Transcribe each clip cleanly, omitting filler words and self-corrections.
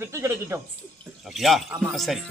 வெற்றி கிடைக்கட்டும். அப்படியா? சரி.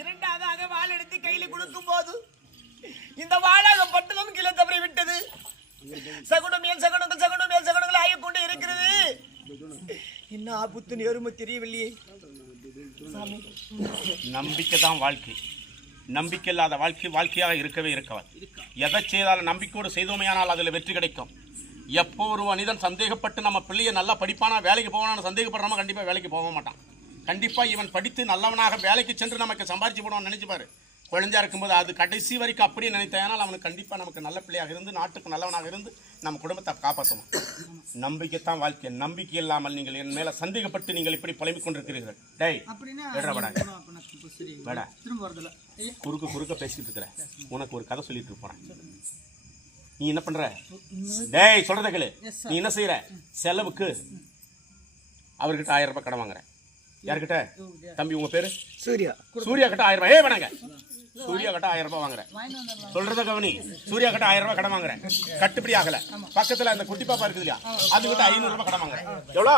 இரண்டாவதாக வாள் எடுத்து கையில் கொடுக்கும் போது இந்த வாளாக பட்டதும் கீழே தவறி விட்டது. சகுனம் மேல் சகுனங்கள் சகுனம் மேல் சகுனங்கள் ஆகிக்கொண்டு இருக்கிறது. என்ன ஆபத்து நேருமோ தெரியவில்லையே. நம்பிக்கை தான் வாழ்க்கை. நம்பிக்கை இல்லாத வாழ்க்கையாக இருக்கவே இருக்கவா. எதை செய்தாலும் நம்பிக்கையோடு செய்தோமையானால் அதில் வெற்றி கிடைக்கும். எப்போ ஒரு மனிதன் சந்தேகப்பட்டு நம்ம பிள்ளையை நல்லா படிப்பானா வேலைக்கு போவானான்னு சந்தேகப்படுறோமா, கண்டிப்பாக வேலைக்கு போக மாட்டான். கண்டிப்பாக இவன் படித்து நல்லவனாக வேலைக்கு சென்று நமக்கு சம்பாதிச்சு போடுவான்னு நினைச்சுப்பாரு. குழந்தையா இருக்கும்போது அது கடைசி வரைக்கும் அப்படியே நினைத்தானால் அவனுக்கு கண்டிப்பாக நமக்கு நல்ல பிள்ளையாக இருந்து நாட்டுக்கு நல்லவனாக இருந்து நம்ம குடும்பத்தை காப்பாற்றணும். நம்பிக்கை தான் வாழ்க்கை. நம்பிக்கை இல்லாமல் நீங்கள் என் மேலே சந்தேகப்பட்டு நீங்கள் இப்படி புலம்பிக் கொண்டிருக்கிறீர்கள். டேய் வேடா குறுக்க பேசிட்டு இருக்கிற உனக்கு ஒரு கதை சொல்லிட்டு போறேன். நீ என்ன பண்ற? டேய் சொல்றத கேளு. நீ என்ன செய்யற? செலவுக்கு அவர்கிட்ட 1000 ரூபாய் கடன் வாங்குற. யார்கிட்ட? தம்பி உங்க பேரு? சூர்யா. சூர்யா கிட்ட 1000 ரூபாய். வேணாங்க. சூர்யா கிட்ட 1000 ரூபாய் வாங்குற. சொல்றத கவனி. சூர்யா கிட்ட 1000 ரூபாய் கடன் வாங்குற. கட்டுப்படி ஆகல. பக்கத்துல அந்த குட்டி பாப்பா இருக்குது இல்லையா, அதுகிட்ட 500 ரூபாய் கடன் வாங்குற. எவ்வளோ?